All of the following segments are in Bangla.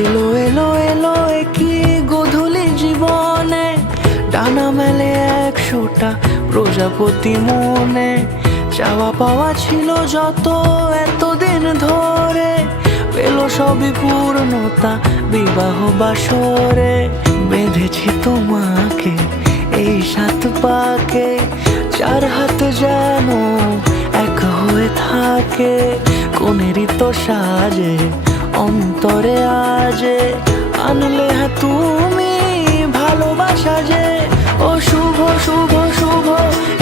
এলো এলো এলো কি গোধূলি জীবনে, ডানা মেলে 100টা প্রজাপতি মনে। চাওয়া পাওয়া ছিল যত এতদিন ধরে, পেল সবই পূর্ণতা বিবাহ বাসরে। বেঁধেছি তোমাকে এই 7 পাকে, 4 হাত যেন এক হয়ে থাকে। কোনেরই তো সাজে অন্তরে আজে, আনলে হ্যাঁ তুমি ভালোবাসা যে। ও শুভ শুভ শুভ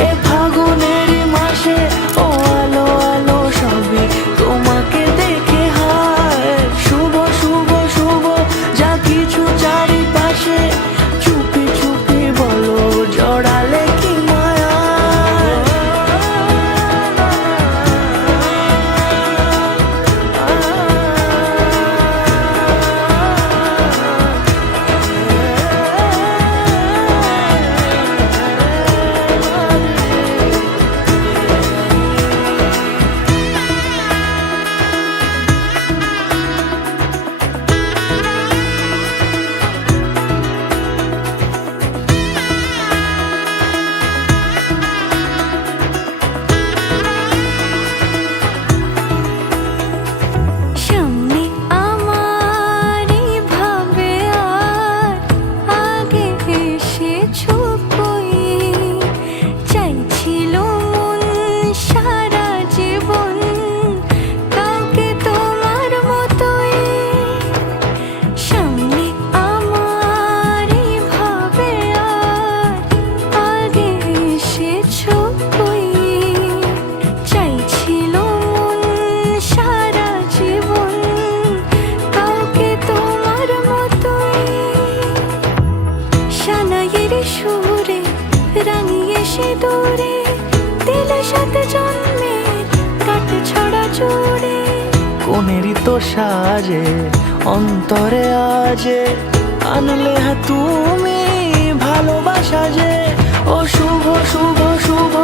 এ ফাগুনেরই মাসে, ও আলো আলো সবই তোমাকে দেখে হায়। শুভ শুভ শুভ যা কিছু চারিপাশে, চুপি চুপি বলো জড়ালে কি মায়া। সুরে রাঙিয়ে সে দূরে, দিলে 7 জন্মের কাট ছড়া জোড়ে। কোনেরই তো সাজে অন্তরে আজে, আনলে হ্যাঁ তুমি ভালোবাসা যে। ও শুভ শুভ শুভ